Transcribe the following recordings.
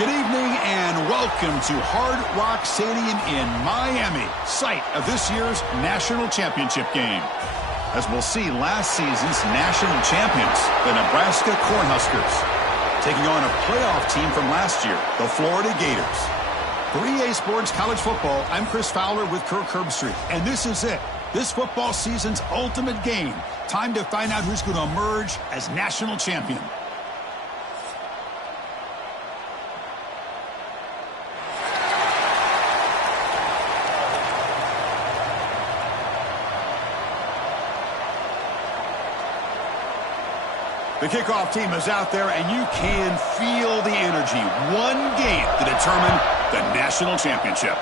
Good evening and welcome to Hard Rock Stadium in Miami, site of this year's national championship game. As we'll see, last season's national champions, the Nebraska Cornhuskers, taking on a playoff team from last year, the Florida Gators. For EA Sports College Football, I'm Chris Fowler with Kirk Herbstreit, and this is it. This football season's ultimate game. Time to find out who's going to emerge as national champion. The kickoff team is out there, and you can feel the energy. One game to determine the national championship.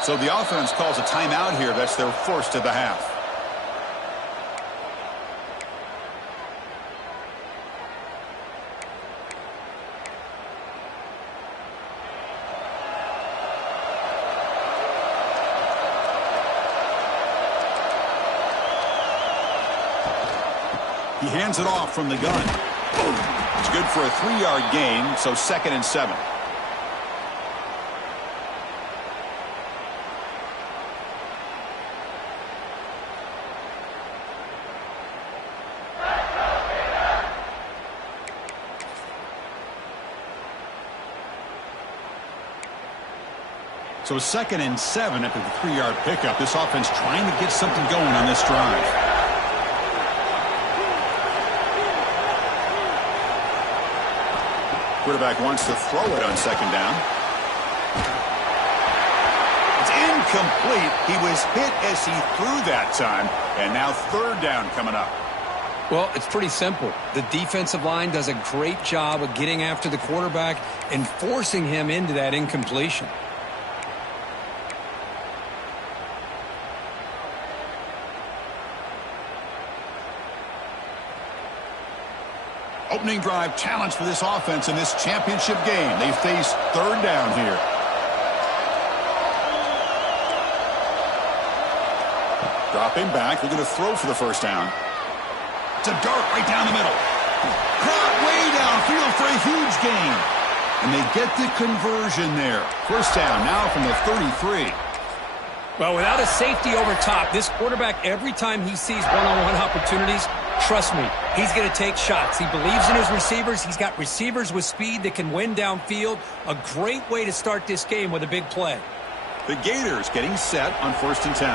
So the offense calls a timeout here. That's their first of the half. He hands it off from the gun. It's good for a 3-yard gain, so 2nd and 7. So 2nd and 7 after the 3-yard pickup. This offense trying to get something going on this drive. Quarterback wants to throw it on 2nd down. It's incomplete. He was hit as he threw that time. And now 3rd down coming up. Well, it's pretty simple. The defensive line does a great job of getting after the quarterback and forcing him into that incompletion. Opening drive challenge for this offense in this championship game. They face 3rd down here. Dropping back, looking to throw for the 1st down. It's a dart right down the middle. Caught way downfield for a huge gain. And they get the conversion there. 1st down now from the 33. Well, without a safety over top, this quarterback, every time he sees one-on-one opportunities, trust me, he's going to take shots. He believes in his receivers. He's got receivers with speed that can win downfield. A great way to start this game with a big play. The Gators getting set on 1st and 10.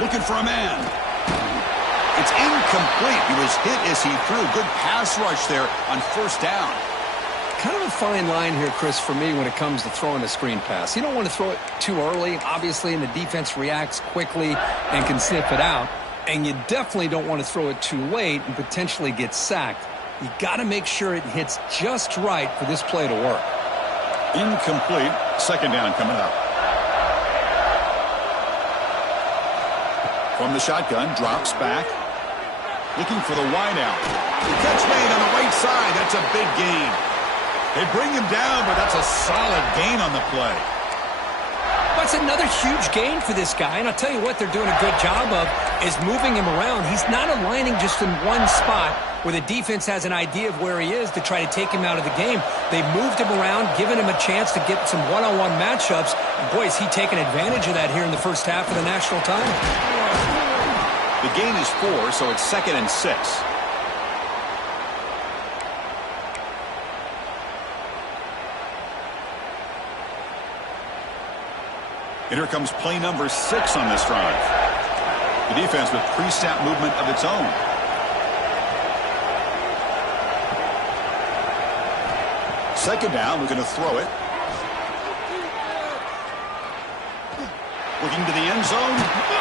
Looking for a man. It's incomplete. He was hit as he threw. Good pass rush there on 1st down. Kind of a fine line here, Chris, for me when it comes to throwing a screen pass. You don't want to throw it too early, obviously, and the defense reacts quickly and can sniff it out. And you definitely don't want to throw it too late and potentially get sacked. You got to make sure it hits just right for this play to work. Incomplete. 2nd down coming up. From the shotgun, drops back. Looking for the wideout. Catch made on the right side. That's a big gain. They bring him down, but that's a solid gain on the play. That's another huge gain for this guy. And I'll tell you what they're doing a good job of is moving him around. He's not aligning just in one spot where the defense has an idea of where he is to try to take him out of the game. They moved him around, given him a chance to get some one-on-one matchups. And boy, is he taking advantage of that here in the 1st half of the national title. The gain is 4, so it's 2nd and 6. And here comes play number 6 on this drive. The defense with pre-snap movement of its own. Second down, we're going to throw it. Looking to the end zone.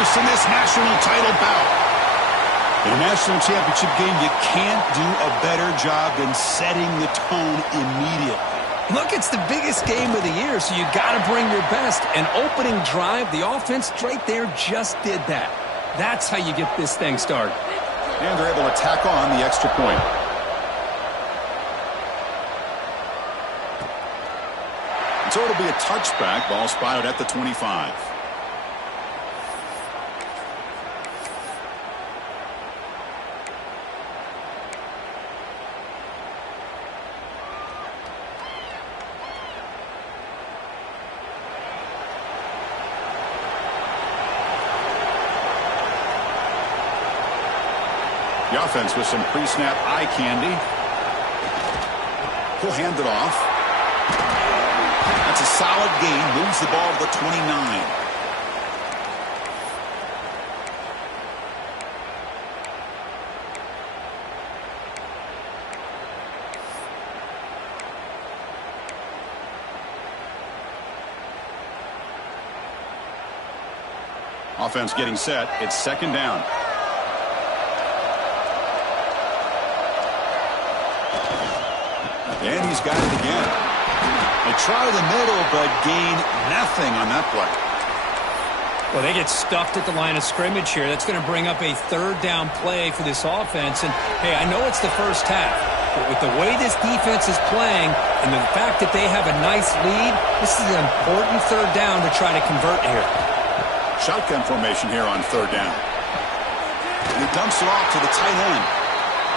first in this national title bout. In a national championship game, you can't do a better job than setting the tone immediately. Look, it's the biggest game of the year, so you got to bring your best. An opening drive, the offense right there just did that. That's how you get this thing started. And they're able to tack on the extra point. So it'll be a touchback. Ball spotted at the 25. The offense with some pre-snap eye candy. He'll hand it off. That's a solid gain. Moves the ball to the 29. Offense getting set. It's second down. And he's got it again. They try the middle, but gain nothing on that play. Well, they get stuffed at the line of scrimmage here. That's going to bring up a third down play for this offense. And, hey, I know it's the first half, but with the way this defense is playing and the fact that they have a nice lead, this is an important third down to try to convert here. Shotgun formation here on third down. And he dumps it off to the tight end.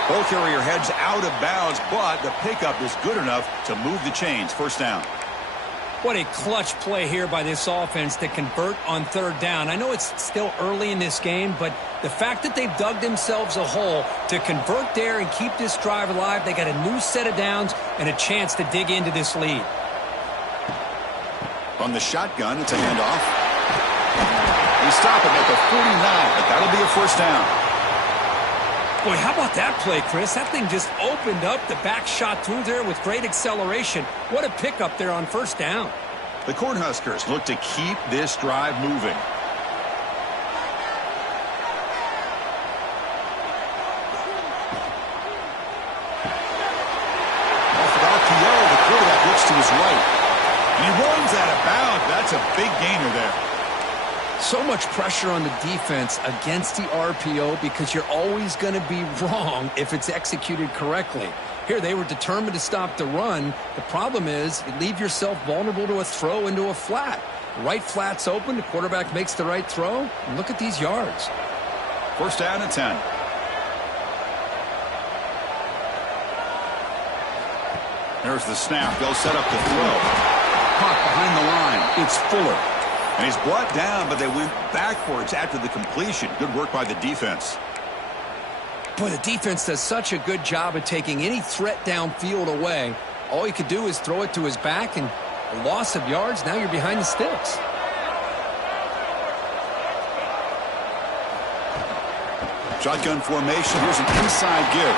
Ball carrier heads out of bounds, but the pickup is good enough to move the chains. First down. What a clutch play here by this offense to convert on third down. I know it's still early in this game, but the fact that they've dug themselves a hole to convert there and keep this drive alive, they got a new set of downs and a chance to dig into this lead. On the shotgun, it's a handoff. They stop it at the 49, but that'll be a first down. Boy, how about that play, Chris? That thing just opened up. The back shot through there with great acceleration. What a pickup there on first down. The Cornhuskers look to keep this drive moving. Off of RPO, the quarterback looks to his right. And he runs out of bounds. That's a big gainer there. So much pressure on the defense against the RPO because you're always going to be wrong if it's executed correctly. Here, they were determined to stop the run. The problem is you leave yourself vulnerable to a throw into a flat. The right flat's open. The quarterback makes the right throw. And look at these yards. First down and 10. There's the snap. They'll set up the throw. Caught behind the line. It's Fuller. And he's brought down, but they went backwards after the completion. Good work by the defense. Boy, the defense does such a good job of taking any threat downfield away. All you could do is throw it to his back, and a loss of yards, now you're behind the sticks. Shotgun formation. Here's an inside give.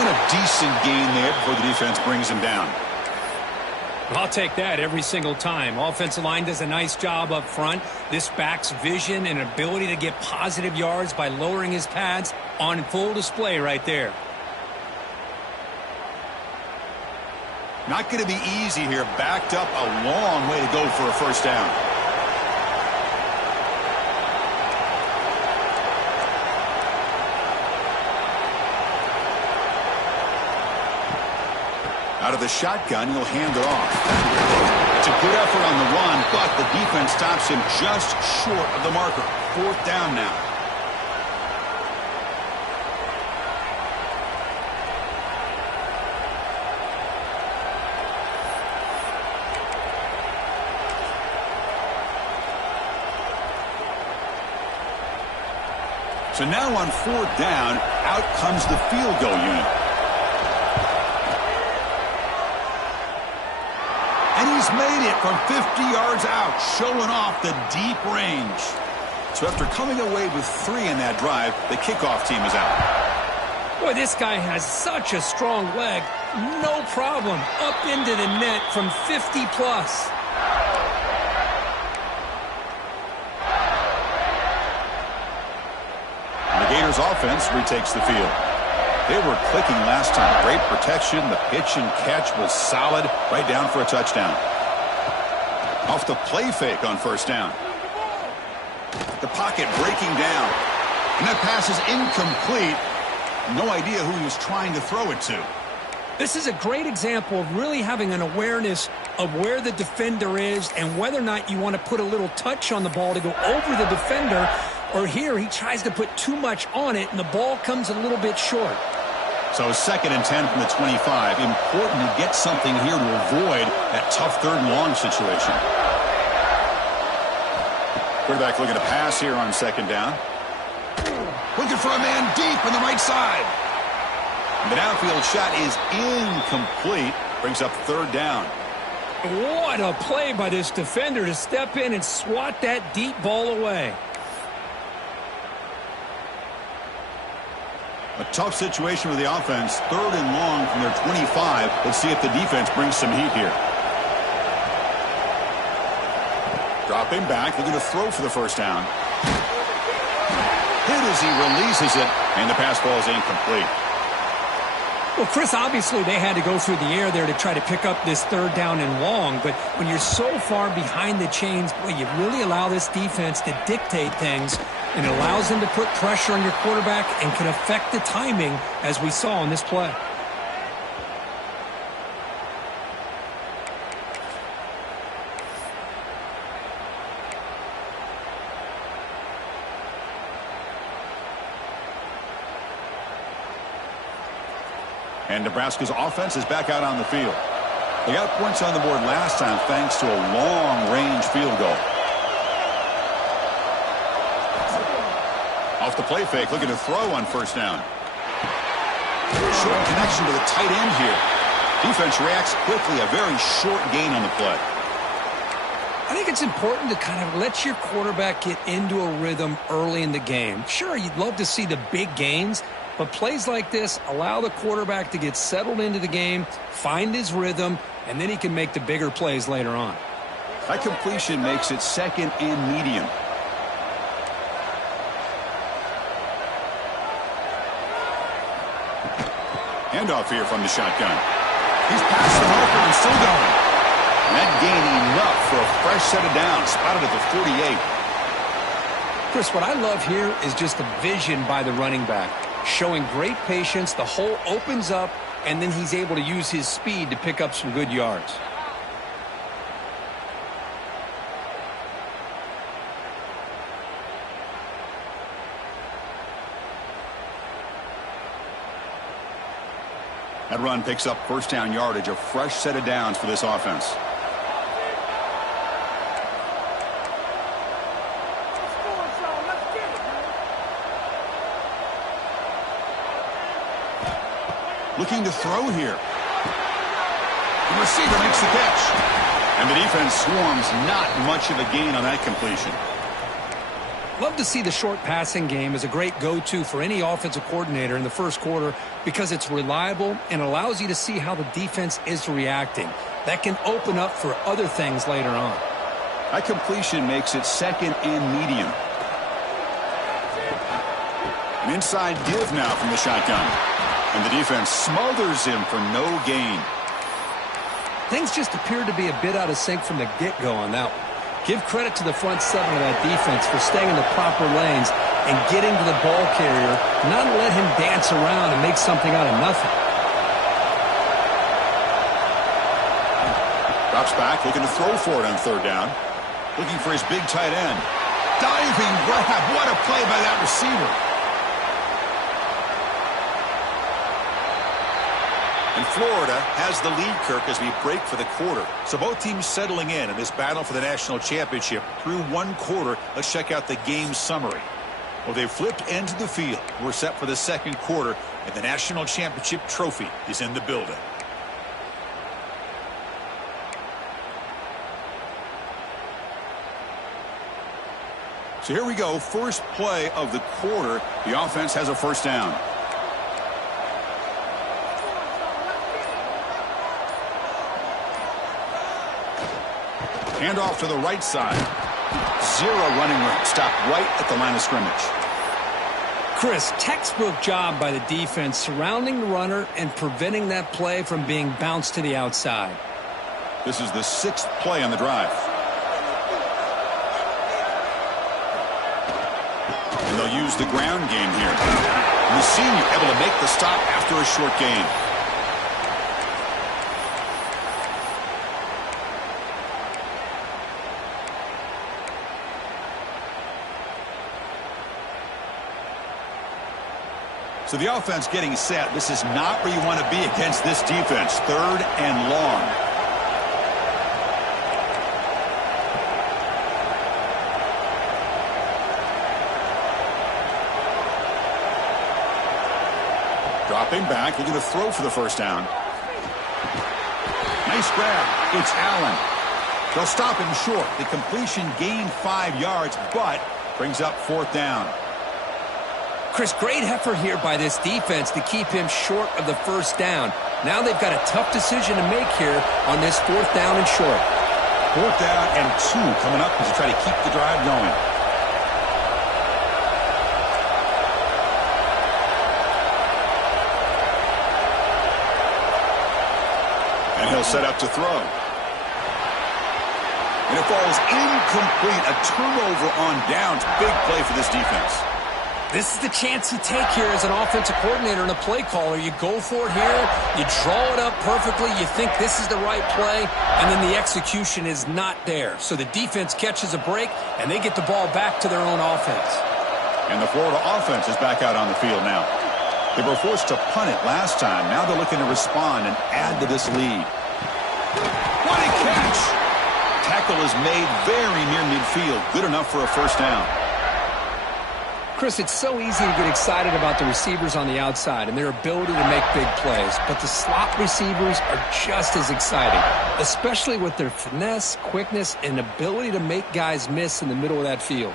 And a decent gain there before the defense brings him down. I'll take that every single time. Offensive line does a nice job up front. This back's vision and ability to get positive yards by lowering his pads on full display right there. Not going to be easy here. Backed up a long way to go for a first down. Out of the shotgun, he'll hand it off. It's a good effort on the run, but the defense stops him just short of the marker. Fourth down now. So now on fourth down, out comes the field goal unit. And he's made it from 50 yards out, showing off the deep range. So after coming away with 3 in that drive, the kickoff team is out. Boy, this guy has such a strong leg. No problem. Up into the net from 50 plus. Nebraska's offense retakes the field. They were clicking last time. Great protection. The pitch and catch was solid. Right down for a touchdown. Off the play fake on first down. The pocket breaking down. And that pass is incomplete. No idea who he was trying to throw it to. This is a great example of really having an awareness of where the defender is and whether or not you want to put a little touch on the ball to go over the defender, or here he tries to put too much on it and the ball comes a little bit short. So 2nd and 10 from the 25. Important to get something here to avoid that tough 3rd and long situation. Quarterback looking to pass here on 2nd down. Looking for a man deep on the right side. The downfield shot is incomplete. Brings up 3rd down. What a play by this defender to step in and swat that deep ball away. A tough situation for the offense. 3rd and long from their 25. Let's see if the defense brings some heat here. Dropping back, looking to throw for the 1st down. Hit as he releases it, and the pass ball is incomplete. Well, Chris, obviously they had to go through the air there to try to pick up this 3rd down and long, but when you're so far behind the chains, boy, you really allow this defense to dictate things, and it allows them to put pressure on your quarterback and can affect the timing, as we saw in this play. And Nebraska's offense is back out on the field. They got points on the board last time thanks to a long-range field goal. Off the play fake, looking to throw on 1st down. Short connection to the tight end here. Defense reacts quickly, a very short gain on the play. I think it's important to kind of let your quarterback get into a rhythm early in the game. Sure, you'd love to see the big gains, but plays like this allow the quarterback to get settled into the game, find his rhythm, and then he can make the bigger plays later on. That completion makes it 2nd and medium. Handoff here from the shotgun. He's passing over and still going. And that gain enough for a fresh set of downs, spotted at the 48. Chris, what I love here is just the vision by the running back. Showing great patience, the hole opens up, and then he's able to use his speed to pick up some good yards. That run picks up 1st down yardage, a fresh set of downs for this offense. Looking to throw here. The receiver makes the catch. And the defense swarms, not much of a gain on that completion. Love to see the short passing game as a great go-to for any offensive coordinator in the 1st quarter because it's reliable and allows you to see how the defense is reacting. That can open up for other things later on. That completion makes it 2nd and medium. An inside give now from the shotgun. And the defense smothers him for no gain. Things just appeared to be a bit out of sync from the get-go on that one. Give credit to the front 7 of that defense for staying in the proper lanes and getting to the ball carrier, not let him dance around and make something out of nothing. Drops back, looking to throw for it on 3rd down. Looking for his big tight end. Diving grab. What a play by that receiver. And Florida has the lead, Kirk, as we break for the quarter. So both teams settling in this battle for the national championship through 1 quarter. Let's check out the game summary. Well, they've flipped into the field. We're set for the 2nd quarter, and the national championship trophy is in the building. So here we go. First play of the quarter. The offense has a 1st down. Handoff to the right side. Zero running room. Stopped right at the line of scrimmage. Chris, textbook job by the defense surrounding the runner and preventing that play from being bounced to the outside. This is the 6th play on the drive. And they'll use the ground game here. And the senior able to make the stop after a short gain. So the offense getting set. This is not where you want to be against this defense. 3rd and long. Dropping back, looking to throw for the first down. Nice grab. It's Allen. They'll stop him short. The completion gained 5 yards, but brings up 4th down. Chris, great effort here by this defense to keep him short of the first down. Now they've got a tough decision to make here on this 4th down and short. 4th down and 2 coming up as they try to keep the drive going. And he'll set up to throw. And it falls incomplete. A turnover on downs. Big play for this defense. This is the chance you take here as an offensive coordinator and a play caller. You go for it here. You draw it up perfectly. You think this is the right play, and then the execution is not there. So the defense catches a break, and they get the ball back to their own offense. And the Florida offense is back out on the field now. They were forced to punt it last time. Now they're looking to respond and add to this lead. What a catch! Tackle is made very near midfield. Good enough for a first down. Chris, it's so easy to get excited about the receivers on the outside and their ability to make big plays, but the slot receivers are just as exciting, especially with their finesse, quickness, and ability to make guys miss in the middle of that field.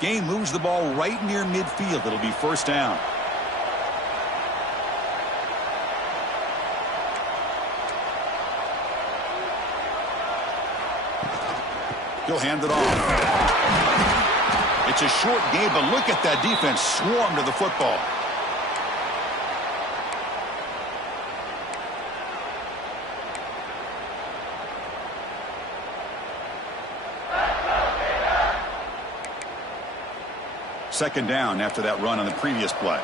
Gain moves the ball right near midfield. It'll be first down. He'll hand it off. It's a short game, but look at that defense swarm to the football. Second down after that run on the previous play.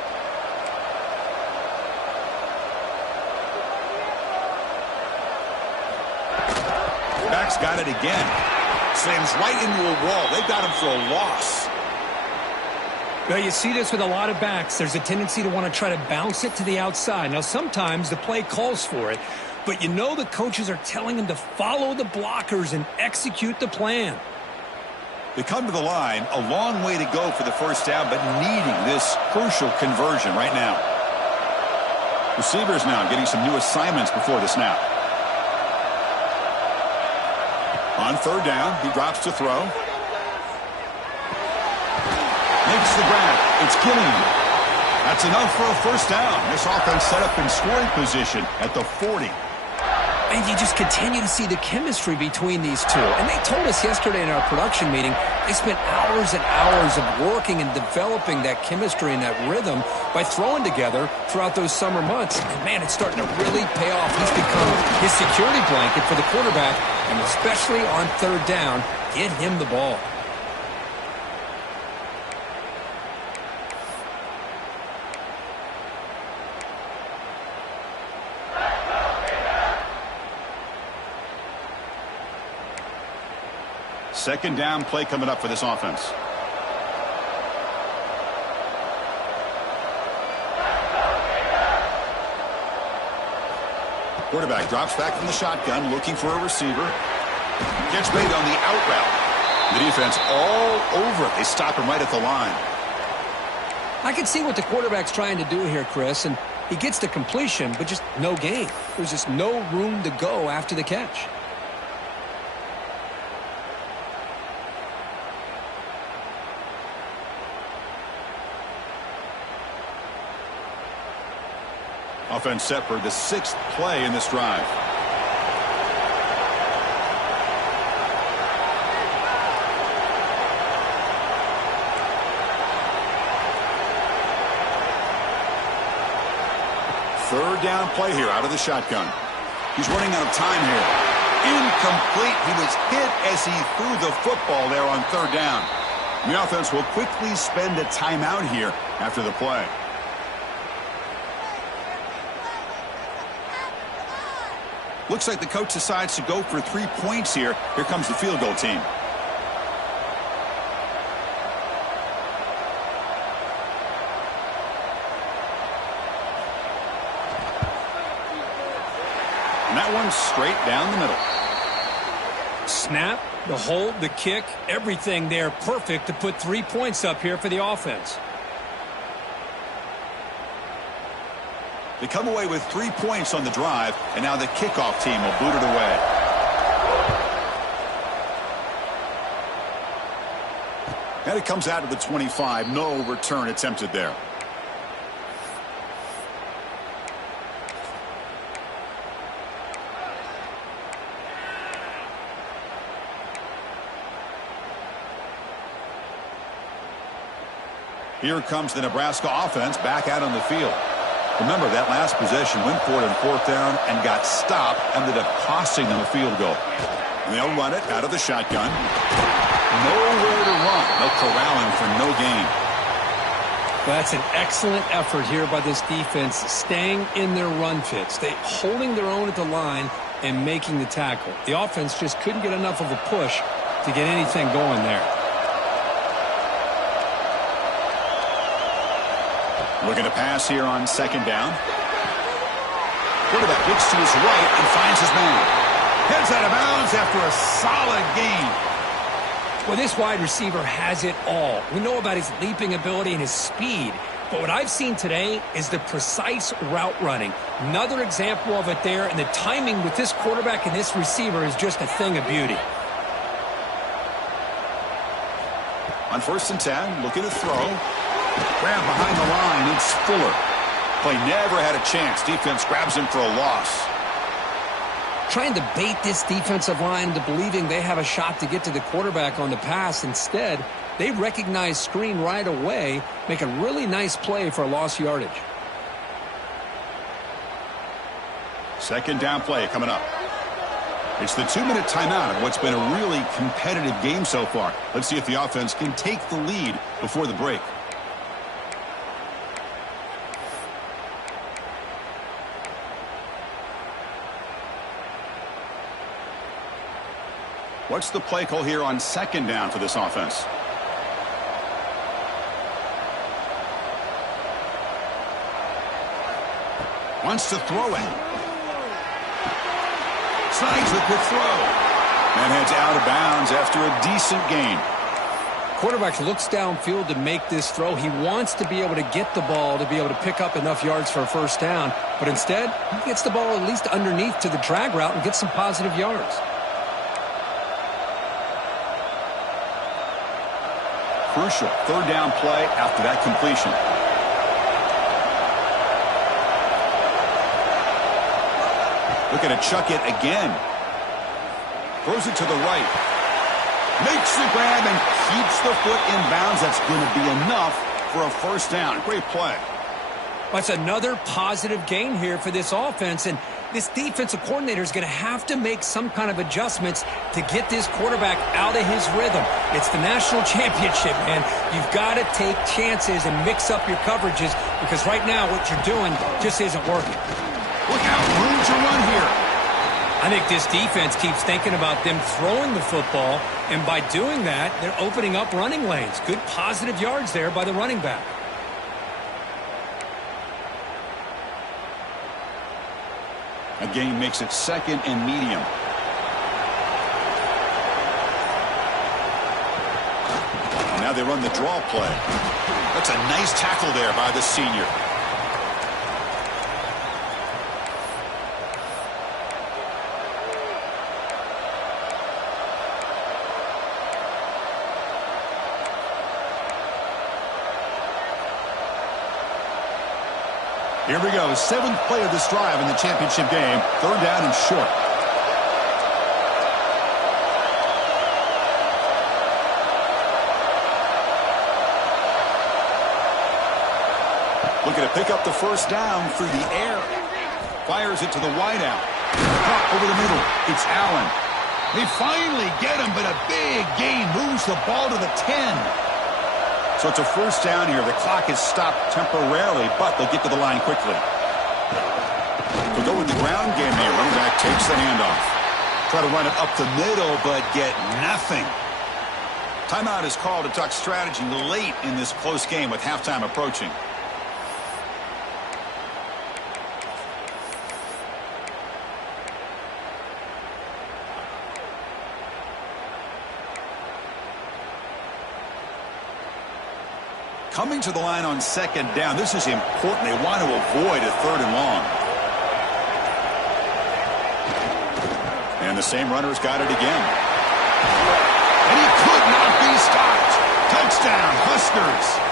Back's got it again. Slams right into a wall. They've got him for a loss. Now, you see this with a lot of backs. There's a tendency to want to try to bounce it to the outside. Now, sometimes the play calls for it, but you know the coaches are telling them to follow the blockers and execute the plan. They come to the line, a long way to go for the first down, but needing this crucial conversion right now. Receivers now getting some new assignments before the snap. On third down, he drops to throw. Makes the grab. It's Gilliam. That's enough for a first down. This offense set up in scoring position at the 40. And you just continue to see the chemistry between these two. And they told us yesterday in our production meeting, they spent hours and hours of working and developing that chemistry and that rhythm by throwing together throughout those summer months. And, man, it's starting to really pay off. He's become his security blanket for the quarterback, and especially on third down, get him the ball. Second down play coming up for this offense. Quarterback drops back from the shotgun, looking for a receiver. Gets made on the out route. The defense all over it. They stop him right at the line. I can see what the quarterback's trying to do here, Chris, and he gets the completion, but just no gain. There's just no room to go after the catch. Offense set for the 6th play in this drive. Third down play here out of the shotgun. He's running out of time here. Incomplete. He was hit as he threw the football there on third down. The offense will quickly spend a timeout here after the play. Looks like the coach decides to go for 3 points here. Here comes the field goal team. And that one's straight down the middle. Snap, the hold, the kick, everything there perfect to put 3 points up here for the offense. They come away with 3 points on the drive, and now the kickoff team will boot it away. And it comes out of the 25. No return attempted there. Here comes the Nebraska offense back out on the field. Remember, that last possession went for it on fourth down and got stopped, ended up costing them a field goal. And they'll run it out of the shotgun. Nowhere to run. They'll corral him for no gain. That's an excellent effort here by this defense, staying in their run fits. They holding their own at the line and making the tackle. The offense just couldn't get enough of a push to get anything going there. Looking to pass here on second down. Quarterback looks to his right and finds his man. Heads out of bounds after a solid gain. Well, this wide receiver has it all. We know about his leaping ability and his speed. But what I've seen today is the precise route running. Another example of it there, and the timing with this quarterback and this receiver is just a thing of beauty. On 1st and 10, looking to throw. Grab behind the line, it's Fuller. Play never had a chance. Defense grabs him for a loss. Trying to bait this defensive line into believing they have a shot to get to the quarterback on the pass. Instead, they recognize screen right away, make a really nice play for a lost yardage. Second down play coming up. It's the 2-minute timeout of what's been a really competitive game so far. Let's see if the offense can take the lead before the break. What's the play call here on second down for this offense? Wants to throw it. Snags the quick throw. And heads out of bounds after a decent gain. Quarterback looks downfield to make this throw. He wants to be able to get the ball to be able to pick up enough yards for a first down. But instead, he gets the ball at least underneath to the drag route and gets some positive yards. Crucial third down play after that completion. Looking to chuck it again. Throws it to the right. Makes the grab and keeps the foot in bounds. That's going to be enough for a first down. Great play. That's another positive gain here for this offense, and this defensive coordinator is going to have to make some kind of adjustments to get this quarterback out of his rhythm. It's the national championship, man. You've got to take chances and mix up your coverages because right now what you're doing just isn't working. Look out, room to run here. I think this defense keeps thinking about them throwing the football, and by doing that, they're opening up running lanes. Good positive yards there by the running back. A gain makes it second and medium. And now they run the draw play. That's a nice tackle there by the senior. Here we go, 7th play of this drive in the championship game. 3rd down and short. Looking to pick up the 1st down through the air. Fires it to the wideout. Caught over the middle. It's Allen. They finally get him, but a big gain moves the ball to the 10. So it's a 1st down here. The clock is stopped temporarily, but they'll get to the line quickly. They'll go with the ground game here. Running back takes the handoff. Try to run it up the middle, but get nothing. Timeout is called to talk strategy late in this close game with halftime approaching. Coming to the line on 2nd down. This is important. They want to avoid a 3rd and long. And the same runner's got it again. And he could not be stopped. Touchdown, Huskers.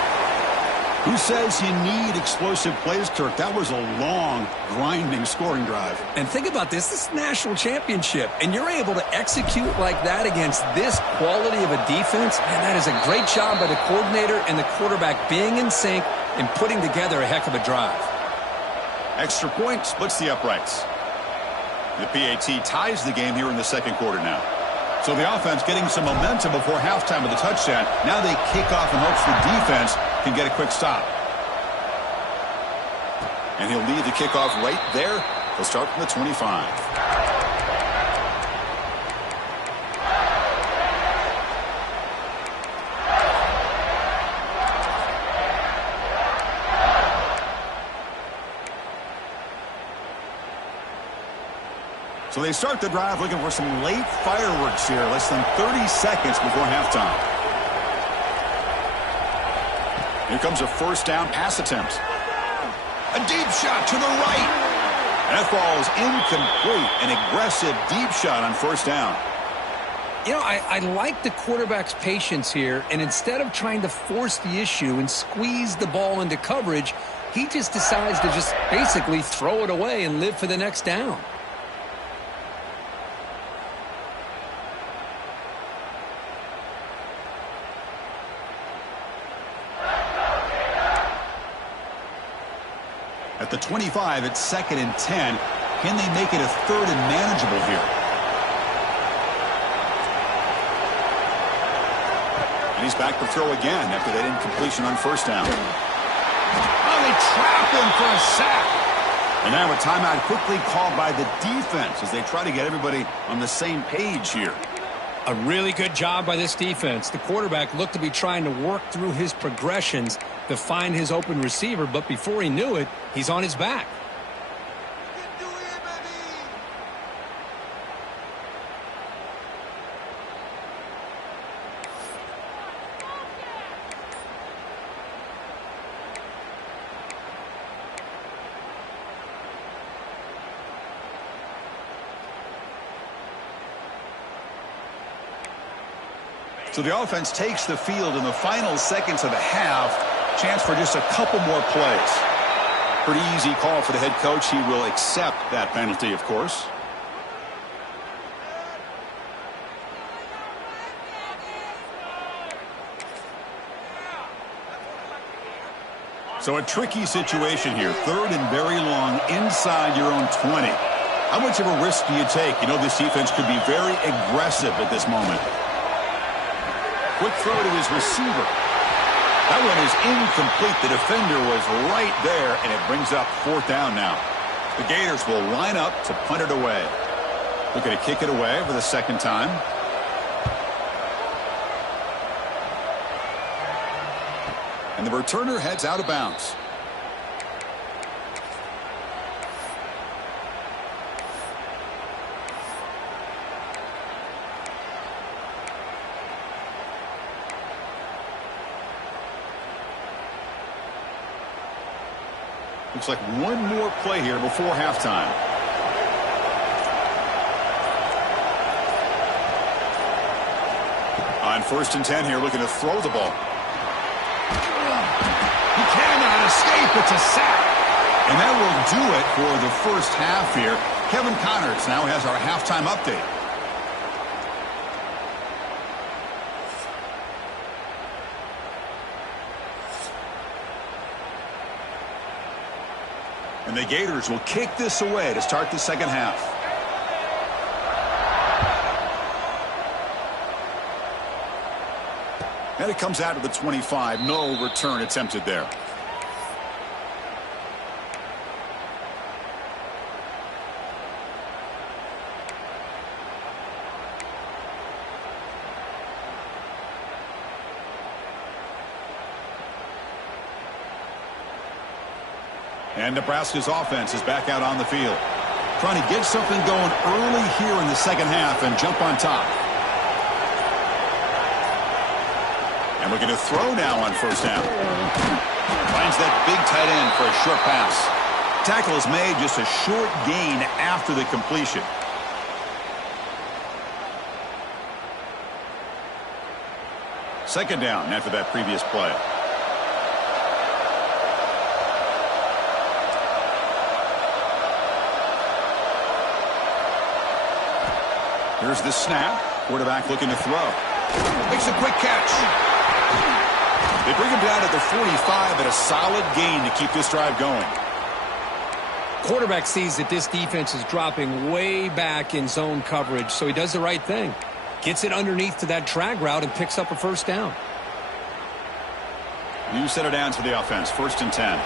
Who says you need explosive plays, Kirk? That was a long, grinding scoring drive. And think about this. This is a national championship, and you're able to execute like that against this quality of a defense. Man, that is a great job by the coordinator and the quarterback being in sync and putting together a heck of a drive. Extra point splits the uprights. The PAT ties the game here in the 2nd quarter now. So the offense getting some momentum before halftime with a touchdown. Now they kick off in hopes the defense can get a quick stop. And he'll lead the kickoff right there. He'll start from the 25. So they start the drive looking for some late fireworks here. Less than 30 seconds before halftime. Here comes a 1st down pass attempt. A deep shot to the right. That falls incomplete. An aggressive deep shot on 1st down. You know, I like the quarterback's patience here, and instead of trying to force the issue and squeeze the ball into coverage, he just decides to just basically throw it away and live for the next down. At the 25, it's 2nd and 10. Can they make it a 3rd and manageable here? And he's back to throw again after that incompletion on 1st down. Oh, they trap him for a sack. And now a timeout quickly called by the defense as they try to get everybody on the same page here. A really good job by this defense. The quarterback looked to be trying to work through his progressions to find his open receiver, but before he knew it, he's on his back. So the offense takes the field in the final seconds of the half. Chance for just a couple more plays. Pretty easy call for the head coach. He will accept that penalty, of course. So a tricky situation here. 3rd and very long inside your own 20. How much of a risk do you take? You know this defense could be very aggressive at this moment. Quick throw to his receiver. That one is incomplete. The defender was right there, and it brings up 4th down now. The Gators will line up to punt it away. Looking to kick it away for the 2nd time. And the returner heads out of bounds. Looks like one more play here before halftime. On 1st and 10 here, looking to throw the ball. He cannot escape. It's a sack. And that will do it for the first half here. Kevin Connors now has our halftime update. And the Gators will kick this away to start the second half. And it comes out to the 25. No return attempted there. And Nebraska's offense is back out on the field, trying to get something going early here in the second half and jump on top. And we're going to throw now on first down. Finds that big tight end for a short pass. Tackle is made, just a short gain after the completion. Second down after that previous play. Here's the snap. Quarterback looking to throw. Makes a quick catch. They bring him down at the 45, but a solid gain to keep this drive going. Quarterback sees that this defense is dropping way back in zone coverage, so he does the right thing. Gets it underneath to that drag route and picks up a first down. New center down to the offense. 1st and 10.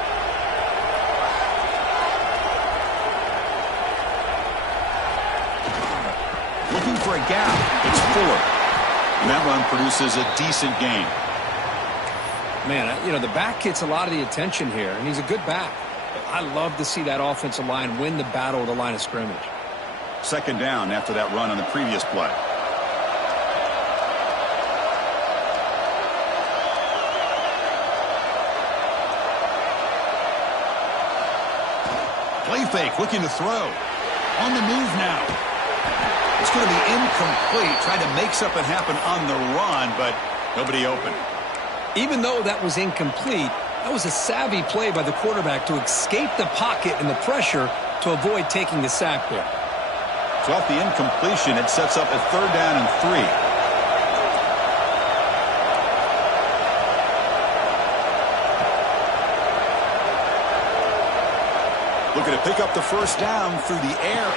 Looking for a gap. It's Fuller. And that run produces a decent gain. Man, you know, the back gets a lot of the attention here, and he's a good back. I love to see that offensive line win the battle at the line of scrimmage. Second down after that run on the previous play. Play fake, looking to throw. On the move now. It's going to be incomplete. Trying to make something happen on the run, but nobody open. Even though that was incomplete, that was a savvy play by the quarterback to escape the pocket and the pressure to avoid taking the sack there. So off the incompletion, it sets up a 3rd down and 3. Looking to pick up the first down through the air.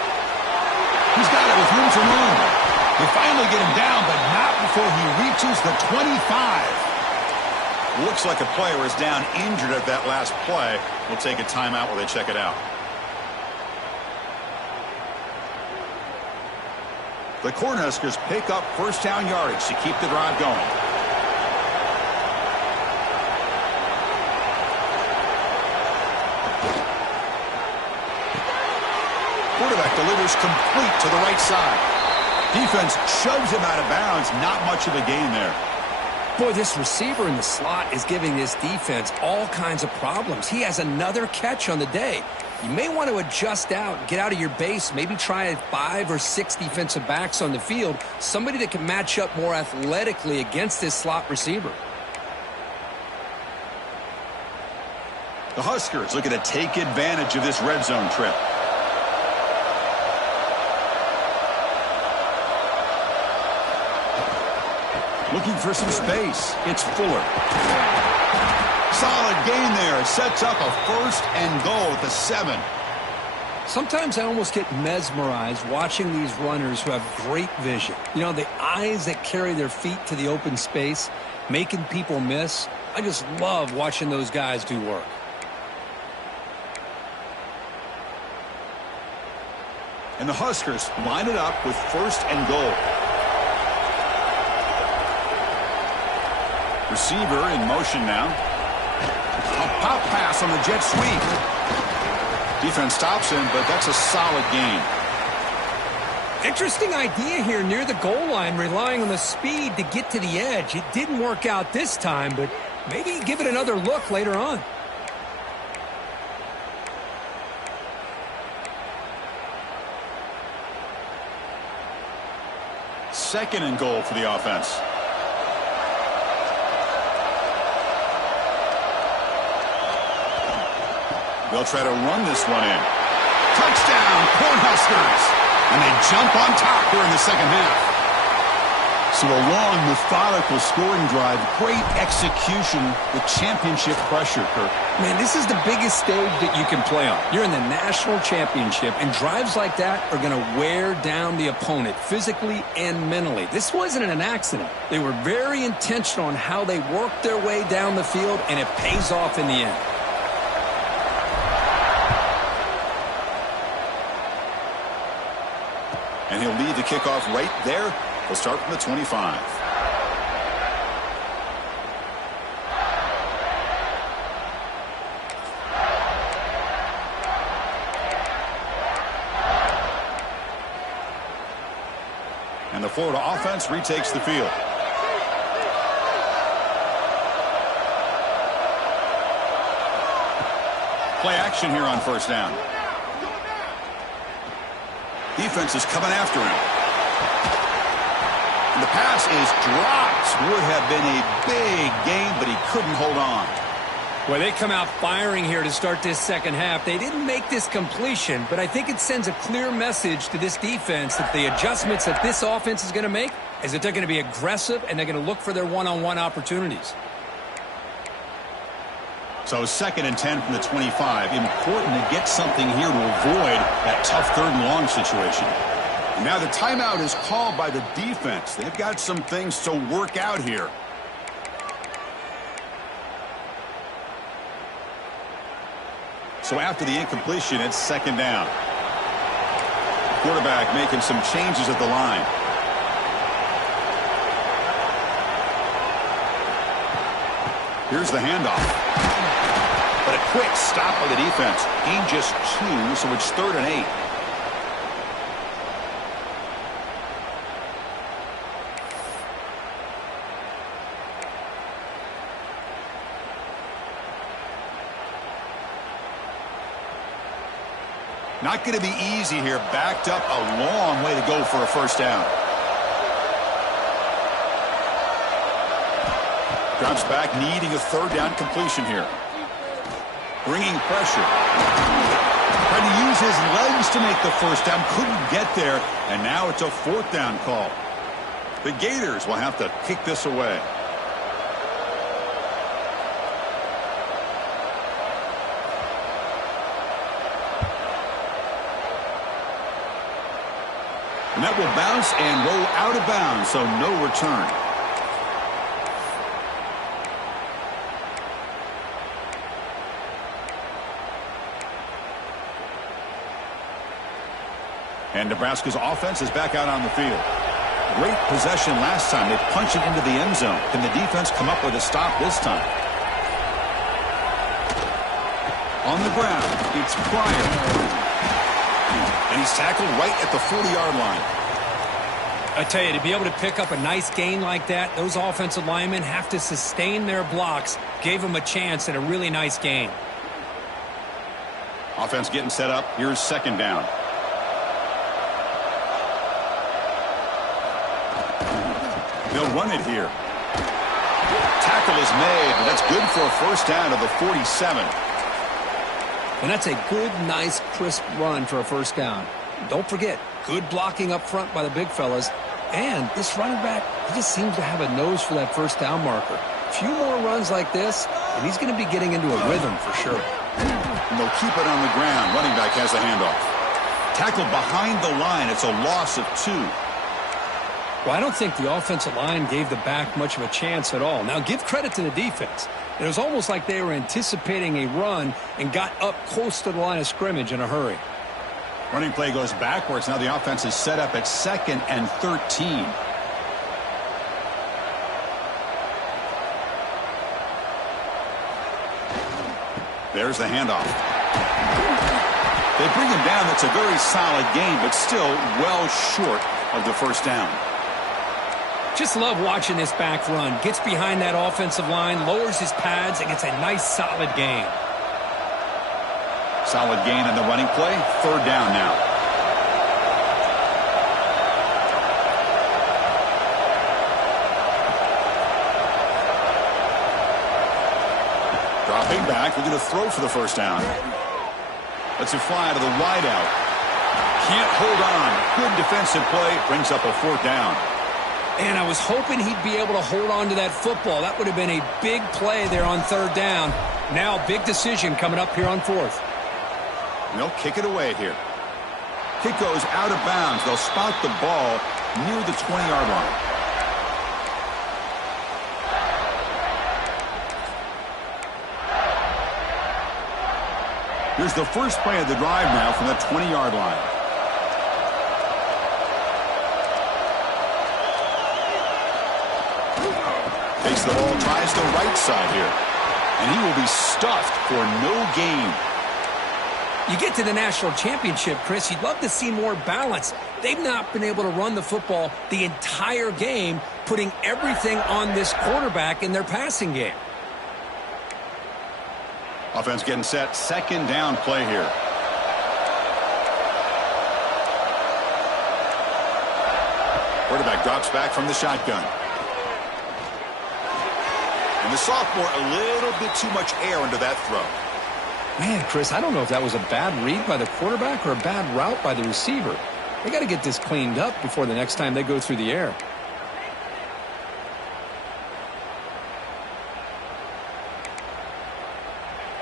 He's got it with room to run. They finally get him down, but not before he reaches the 25. Looks like a player is down injured at that last play. We'll take a timeout while they check it out. The Cornhuskers pick up first down yardage to keep the drive going. Quarterback delivers complete to the right side. Defense shoves him out of bounds. Not much of a gain there. Boy, this receiver in the slot is giving this defense all kinds of problems. He has another catch on the day. You may want to adjust out, get out of your base, maybe try 5 or 6 defensive backs on the field, somebody that can match up more athletically against this slot receiver. The Huskers looking to take advantage of this red zone trip. Looking for some space. It's Fuller. Solid gain there. Sets up a 1st and goal at the 7. Sometimes I almost get mesmerized watching these runners who have great vision. You know, the eyes that carry their feet to the open space, making people miss. I just love watching those guys do work. And the Huskers line it up with 1st and goal. Receiver in motion now. A pop pass on the jet sweep. Defense stops him, but that's a solid gain. Interesting idea here near the goal line, relying on the speed to get to the edge. It didn't work out this time, but maybe give it another look later on. Second and goal for the offense. They'll try to run this one in. Touchdown, Cornhuskers! And they jump on top here in the second half. So a long, methodical scoring drive, great execution with championship pressure, Kirk. Man, this is the biggest stage that you can play on. You're in the national championship, and drives like that are going to wear down the opponent physically and mentally. This wasn't an accident. They were very intentional on how they worked their way down the field, and it pays off in the end. And he'll lead the kickoff right there. We'll start from the 25. And the Florida offense retakes the field. Play action here on first down. Defense is coming after him. And the pass is dropped. Would have been a big gain, but he couldn't hold on. Well, they come out firing here to start this second half. They didn't make this completion, but I think it sends a clear message to this defense that the adjustments that this offense is going to make is that they're going to be aggressive and they're going to look for their one-on-one opportunities. So 2nd and 10 from the 25. Important to get something here to avoid that tough 3rd and long situation. Now the timeout is called by the defense. They've got some things to work out here. So after the incompletion, it's 2nd down. Quarterback making some changes at the line. Here's the handoff. But a quick stop by the defense. Gain just 2, so it's 3rd and 8. Not going to be easy here. Backed up a long way to go for a first down. Drops back, needing a 3rd down completion here. Bringing pressure. Trying to use his legs to make the first down. Couldn't get there. And now it's a 4th down call. The Gators will have to kick this away. And that will bounce and roll out of bounds, so no return. And Nebraska's offense is back out on the field. Great possession last time. They punch it into the end zone. Can the defense come up with a stop this time? On the ground, it's Pryor. And he's tackled right at the 40-yard line. I tell you, to be able to pick up a nice gain like that, those offensive linemen have to sustain their blocks. Gave them a chance at a really nice gain. Offense getting set up. Here's 2nd down. They'll run it here. Tackle is made, but that's good for a first down to the 47. And that's a good, nice, crisp run for a first down. Don't forget, good blocking up front by the big fellas. And this running back, he just seems to have a nose for that first down marker. A few more runs like this, and he's going to be getting into a rhythm for sure. And they'll keep it on the ground. Running back has the handoff. Tackled behind the line. It's a loss of 2. Well, I don't think the offensive line gave the back much of a chance at all. Now, give credit to the defense. It was almost like they were anticipating a run and got up close to the line of scrimmage in a hurry. Running play goes backwards. Now the offense is set up at 2nd and 13. There's the handoff. They bring him down. That's a very solid gain, but still well short of the first down. Just love watching this back run. Gets behind that offensive line, lowers his pads, and gets a nice solid gain. Solid gain on the running play. 3rd down now. Dropping back. We're going to throw for the first down. Lets it fly to the wideout. Can't hold on. Good defensive play. Brings up a 4th down. And I was hoping he'd be able to hold on to that football. That would have been a big play there on 3rd down. Now, big decision coming up here on 4th. And they'll kick it away here. Kick goes out of bounds. They'll spot the ball near the 20-yard line. Here's the first play of the drive now from the 20-yard line. Takes the ball, tries the right side here. And he will be stuffed for no gain. You get to the national championship, Chris, you'd love to see more balance. They've not been able to run the football the entire game, putting everything on this quarterback in their passing game. Offense getting set. 2nd down play here. Quarterback drops back from the shotgun. And the sophomore, a little bit too much air into that throw. Man, Chris, I don't know if that was a bad read by the quarterback or a bad route by the receiver. They got to get this cleaned up before the next time they go through the air.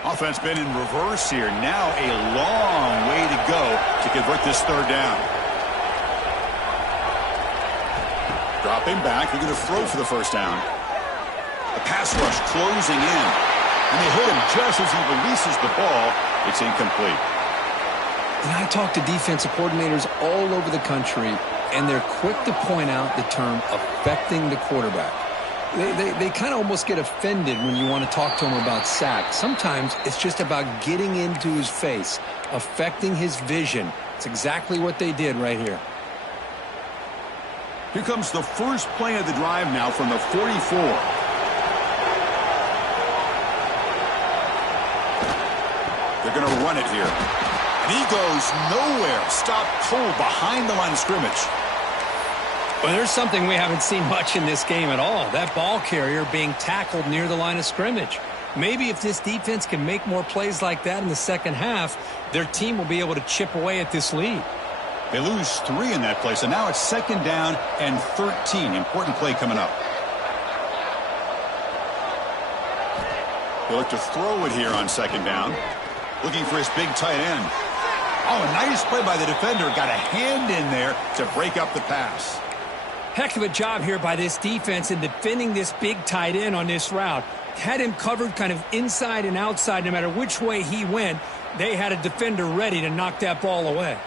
Offense been in reverse here. Now a long way to go to convert this 3rd down. Dropping back. They're going to throw for the 1st down. The pass rush closing in. And they hit him just as he releases the ball. It's incomplete. And I talk to defensive coordinators all over the country, and they're quick to point out the term affecting the quarterback. They kind of almost get offended when you want to talk to them about sacks. Sometimes it's just about getting into his face, affecting his vision. It's exactly what they did right here. Here comes the first play of the drive now from the 44. They're going to run it here. And he goes nowhere. Stopped cold behind the line of scrimmage. Well, there's something we haven't seen much in this game at all. That ball carrier being tackled near the line of scrimmage. Maybe if this defense can make more plays like that in the second half, their team will be able to chip away at this lead. They lose 3 in that play, so now it's 2nd down and 13. Important play coming up. They look to throw it here on 2nd down. Looking for his big tight end. Oh, a nice play by the defender. Got a hand in there to break up the pass. Heck of a job here by this defense in defending this big tight end on this route. Had him covered kind of inside and outside no matter which way he went. They had a defender ready to knock that ball away.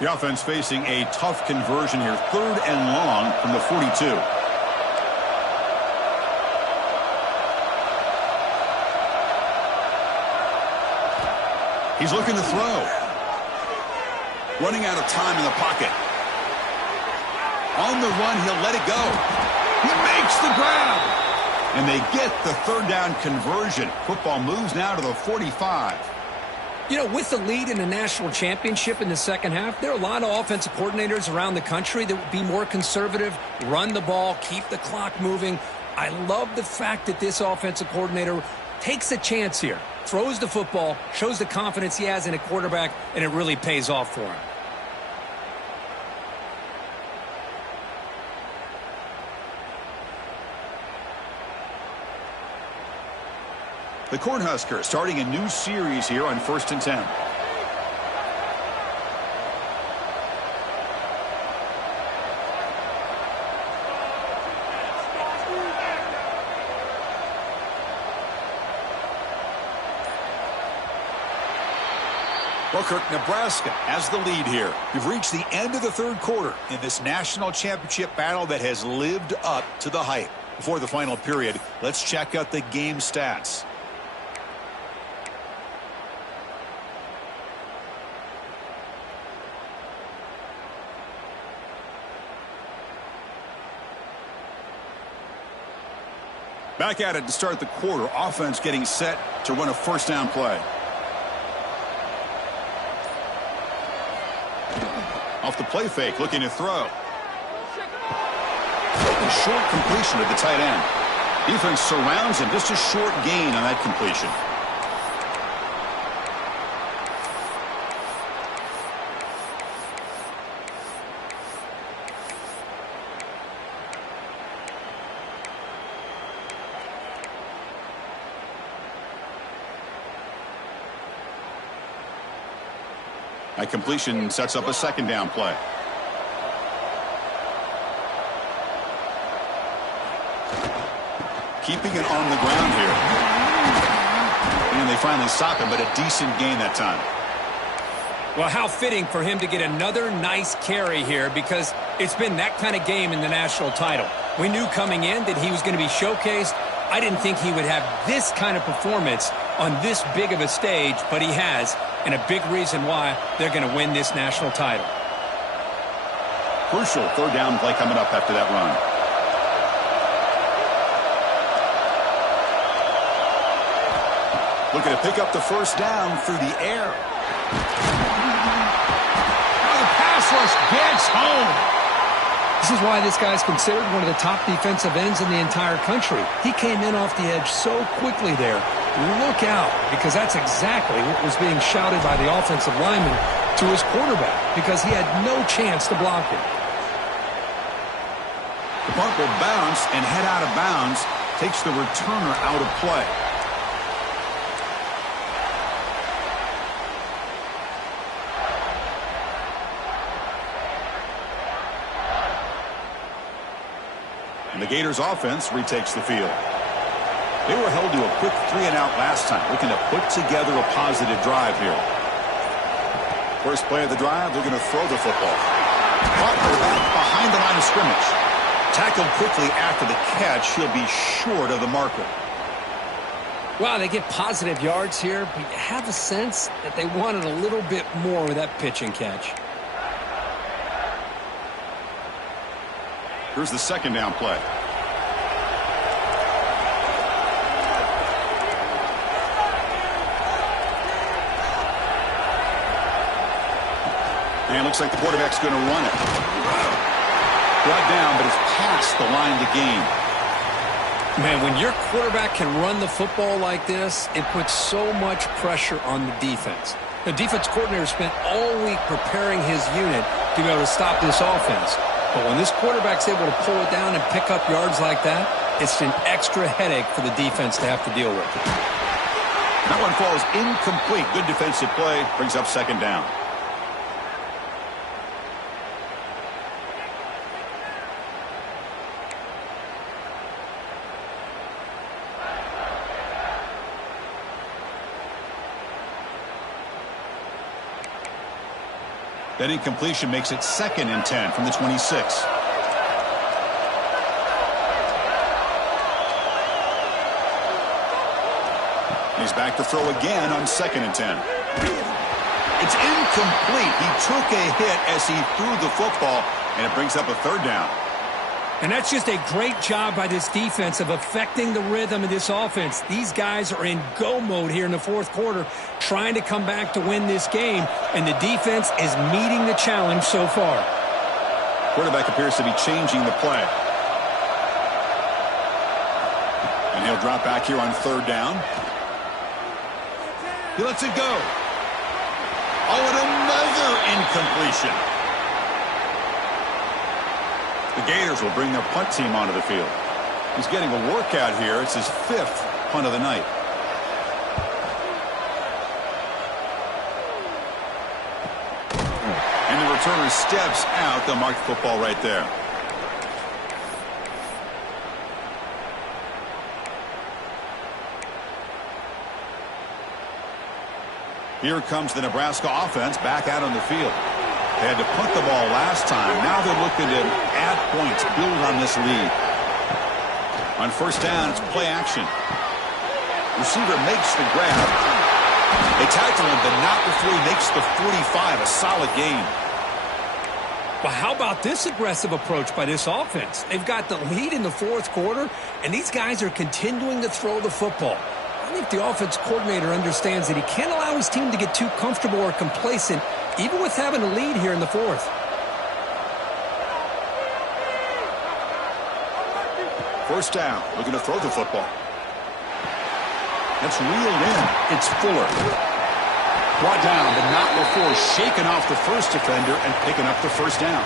The offense facing a tough conversion here. 3rd and long from the 42. He's looking to throw. Running out of time in the pocket. On the run, he'll let it go. He makes the grab. And they get the 3rd down conversion. Football moves now to the 45. You know, with the lead in the national championship in the second half, there are a lot of offensive coordinators around the country that would be more conservative, run the ball, keep the clock moving. I love the fact that this offensive coordinator takes a chance here, throws the football, shows the confidence he has in a quarterback, and it really pays off for him. The Cornhuskers starting a new series here on 1st and 10. Kirk, Nebraska has the lead here. We've reached the end of the 3rd quarter in this national championship battle that has lived up to the hype. Before the final period, let's check out the game stats. Back at it to start the quarter. Offense getting set to run a 1st down play. Off the play fake, looking to throw. a short completion at the tight end. Defense surrounds him. Just a short gain on that completion. That completion sets up a second down play. Keeping it on the ground here. And they finally stop him, but a decent gain that time. Well, how fitting for him to get another nice carry here, because it's been that kind of game in the national title. We knew coming in that he was going to be showcased. I didn't think he would have this kind of performance on this big of a stage, but he has, and a big reason why they're going to win this national title. Crucial third down play coming up after that run. Looking to pick up the first down through the air. Now the pass rush gets home. This is why this guy's considered one of the top defensive ends in the entire country. He came in off the edge so quickly there. Look out, because that's exactly what was being shouted by the offensive lineman to his quarterback, because he had no chance to block it. The punt will bounce and head out of bounds. Takes the returner out of play. And the Gators offense retakes the field. They were held to a quick 3-and-out last time, looking to put together a positive drive here. First play of the drive, they're going to throw the football. Butler back behind the line of scrimmage. Tackled quickly after the catch. He'll be short of the marker. Wow, they get positive yards here, but you have a sense that they wanted a little bit more with that pitch and catch. Here's the second down play. And it looks like the quarterback's going to run it. Brought down, but it's past the line to gain. Man, when your quarterback can run the football like this, it puts so much pressure on the defense. The defense coordinator spent all week preparing his unit to be able to stop this offense. But when this quarterback's able to pull it down and pick up yards like that, it's an extra headache for the defense to have to deal with. That one falls incomplete. Good defensive play. Brings up second down. That incompletion makes it 2nd and 10 from the 26. He's back to throw again on 2nd and 10. It's incomplete. He took a hit as he threw the football, and it brings up a third down. And that's just a great job by this defense of affecting the rhythm of this offense. These guys are in go mode here in the fourth quarter, trying to come back to win this game, and the defense is meeting the challenge so far. Quarterback appears to be changing the play. And he'll drop back here on third down. He lets it go. Oh, and another incompletion. The Gators will bring their punt team onto the field. He's getting a workout here. It's his 5th punt of the night. And the returner steps out. They'll mark the football right there. Here comes the Nebraska offense back out on the field. They had to punt the ball last time. Now they're looking to add points, build on this lead. On first down, it's play action. Receiver makes the grab. They tackle him, but not before he makes the 45. A solid gain. Well, how about this aggressive approach by this offense? They've got the lead in the fourth quarter, and these guys are continuing to throw the football. I think the offense coordinator understands that he can't allow his team to get too comfortable or complacent, even with having a lead here in the fourth. First down, looking to throw the football. That's reeled in. It's Fuller. Brought down, but not before shaking off the first defender and picking up the first down.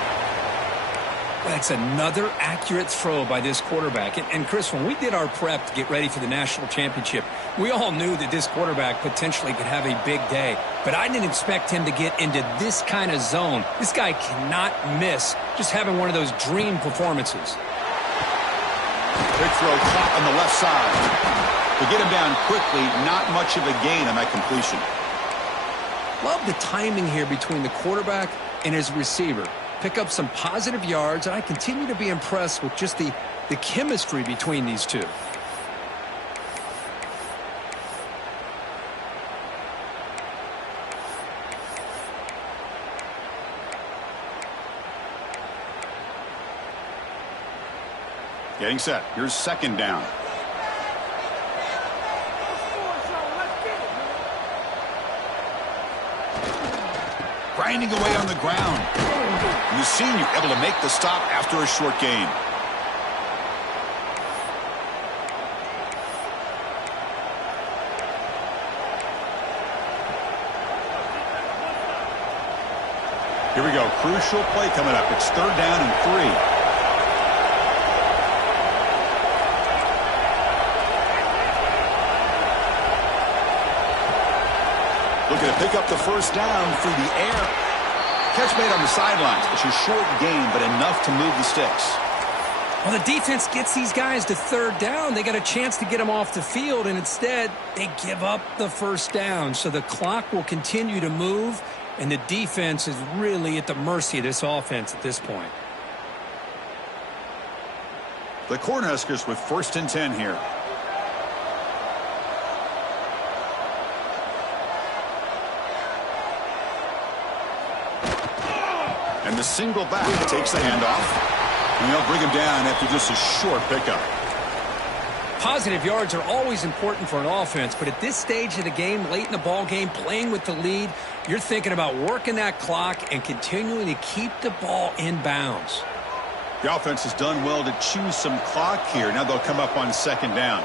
That's another accurate throw by this quarterback. And Chris, when we did our prep to get ready for the national championship, we all knew that this quarterback potentially could have a big day. But I didn't expect him to get into this kind of zone. This guy cannot miss just having one of those dream performances. Big throw caught on the left side. To get him down quickly, not much of a gain on that completion. Love the timing here between the quarterback and his receiver. Pick up some positive yards, and I continue to be impressed with just the chemistry between these two. Getting set. Here's second down. Grinding away on the ground. And the senior able to make the stop after a short gain. Here we go. Crucial play coming up. It's third down and 3. Looking to pick up the first down through the air. Catch made on the sidelines. It's a short gain, but enough to move the sticks. Well, the defense gets these guys to third down. They got a chance to get them off the field, and instead they give up the first down. So the clock will continue to move, and the defense is really at the mercy of this offense at this point. The Cornhuskers with first and 10 here. And the single back takes the handoff. And they'll bring him down after just a short pickup. Positive yards are always important for an offense, but at this stage of the game, late in the ball game, playing with the lead, you're thinking about working that clock and continuing to keep the ball in bounds. The offense has done well to choose some clock here. Now they'll come up on second down.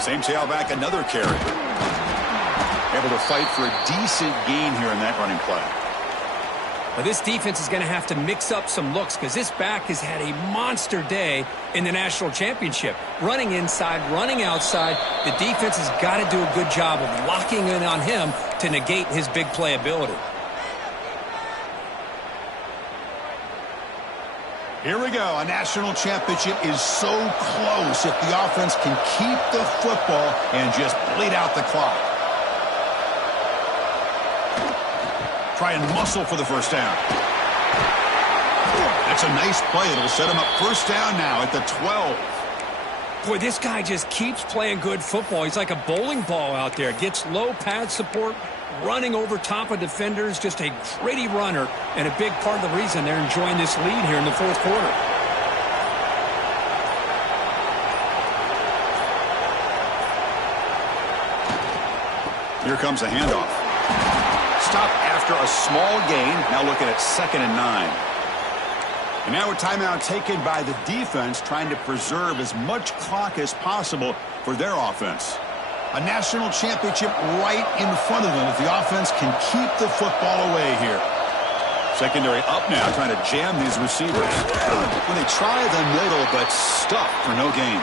Same tailback, another carry. Able to fight for a decent gain here in that running play. Well, this defense is going to have to mix up some looks because this back has had a monster day in the national championship. Running inside, running outside. The defense has got to do a good job of locking in on him to negate his big play ability. Here we go. A national championship is so close if the offense can keep the football and just bleed out the clock. Try and muscle for the first down. That's a nice play. It'll set him up first down now at the 12. Boy, this guy just keeps playing good football. He's like a bowling ball out there. Gets low pad support, running over top of defenders. Just a gritty runner, and a big part of the reason they're enjoying this lead here in the fourth quarter. Here comes a handoff. Stop after a small gain. Now looking at 2nd and 9. And now a timeout taken by the defense, trying to preserve as much clock as possible for their offense. A national championship right in front of them if the offense can keep the football away here. Secondary up now, trying to jam these receivers. When they try the middle, but stuck for no gain.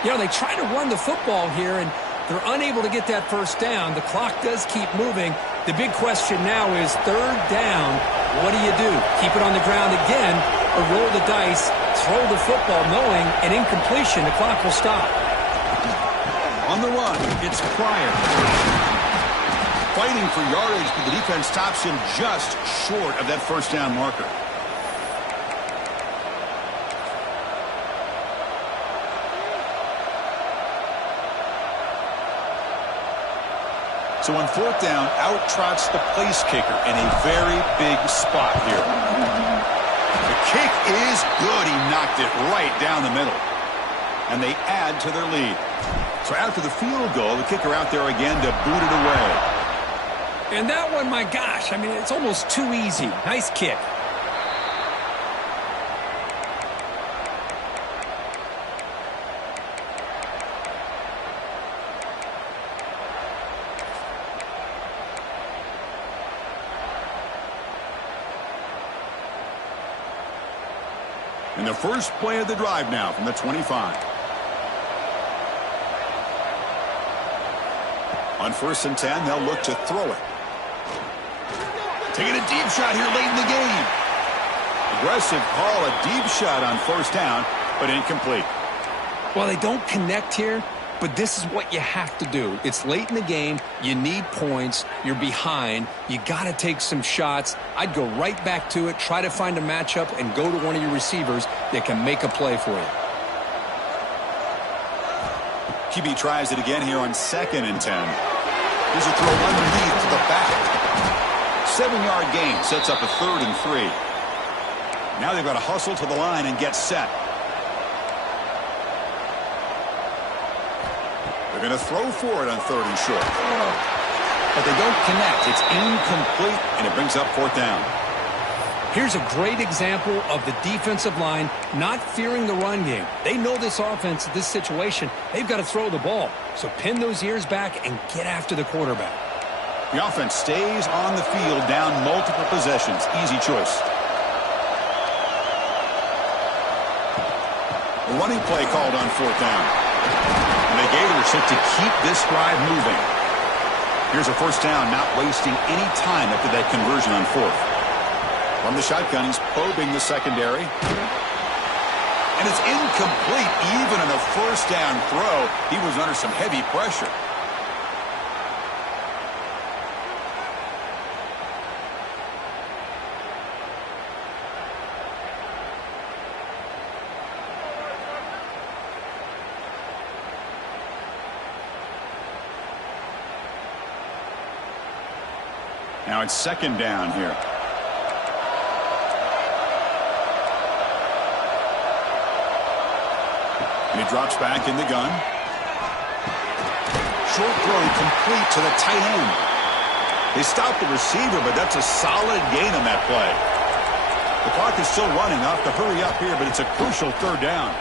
You know, they try to run the football here, and they're unable to get that first down. The clock does keep moving. The big question now is third down. What do you do? Keep it on the ground again or roll the dice, throw the football knowing an incompletion, the clock will stop. On the run, it's Pryor. Fighting for yardage, but the defense stops him just short of that first down marker. So on fourth down, out trots the place kicker in a very big spot here. The kick is good. He knocked it right down the middle. And they add to their lead. So after the field goal, the kicker out there again to boot it away. And that one, my gosh, I mean, it's almost too easy. Nice kick. And the first play of the drive now from the 25. On 1st and 10, they'll look to throw it. Taking a deep shot here late in the game. Aggressive call, a deep shot on 1st down, but incomplete. Well, they don't connect here, but this is what you have to do. It's late in the game. You need points. You're behind. You got to take some shots. I'd go right back to it, try to find a matchup, and go to one of your receivers that can make a play for you. QB tries it again here on 2nd and 10. Here's a throw underneath to the back. 7-yard gain sets up a 3rd and 3. Now they've got to hustle to the line and get set. They're going to throw for it on 3rd and short. But they don't connect. It's incomplete, and it brings up 4th down. Here's a great example of the defensive line not fearing the run game. They know this offense, this situation, they've got to throw the ball. So pin those ears back and get after the quarterback. The offense stays on the field down multiple possessions. Easy choice. A running play called on 4th down. And the Gators set to keep this drive moving. Here's a 1st down, not wasting any time after that conversion on 4th. From the shotgun, he's probing the secondary. And it's incomplete. Even on a 1st down throw, he was under some heavy pressure. Now it's 2nd down here. And he drops back in the gun. Short throw complete to the tight end. They stopped the receiver, but that's a solid gain on that play. The clock is still running. I'll have to hurry up here, but it's a crucial 3rd down.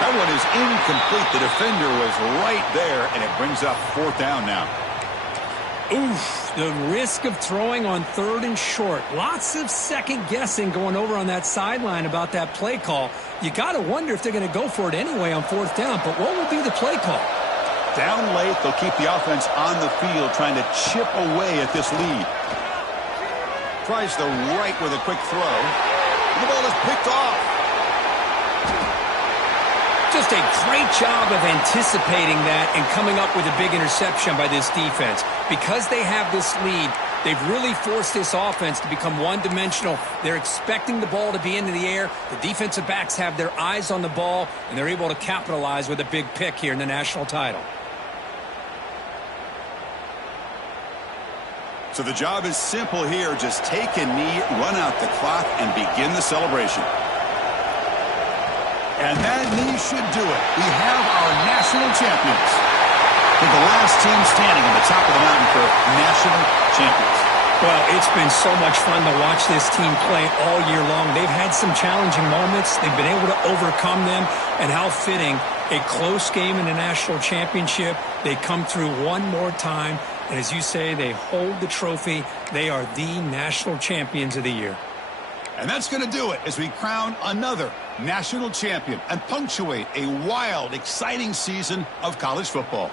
That one is incomplete. The defender was right there, and it brings up 4th down now. Oof, the risk of throwing on 3rd and short. Lots of second guessing going over on that sideline about that play call. You got to wonder if they're going to go for it anyway on 4th down, but what will be the play call? Down late, they'll keep the offense on the field trying to chip away at this lead. Tries the right with a quick throw. And the ball is picked off. Just a great job of anticipating that and coming up with a big interception by this defense. Because they have this lead, they've really forced this offense to become one-dimensional. They're expecting the ball to be into the air. The defensive backs have their eyes on the ball, and they're able to capitalize with a big pick here in the national title. So the job is simple here. Just take a knee, run out the clock, and begin the celebration. And that knee should do it. We have our national champions. They're the last team standing on the top of the mountain for national champions. Well, it's been so much fun to watch this team play all year long. They've had some challenging moments. They've been able to overcome them. And how fitting, a close game in the national championship. They come through one more time. And as you say, they hold the trophy. They are the national champions of the year. And that's going to do it as we crown another national champion and punctuate a wild, exciting season of college football.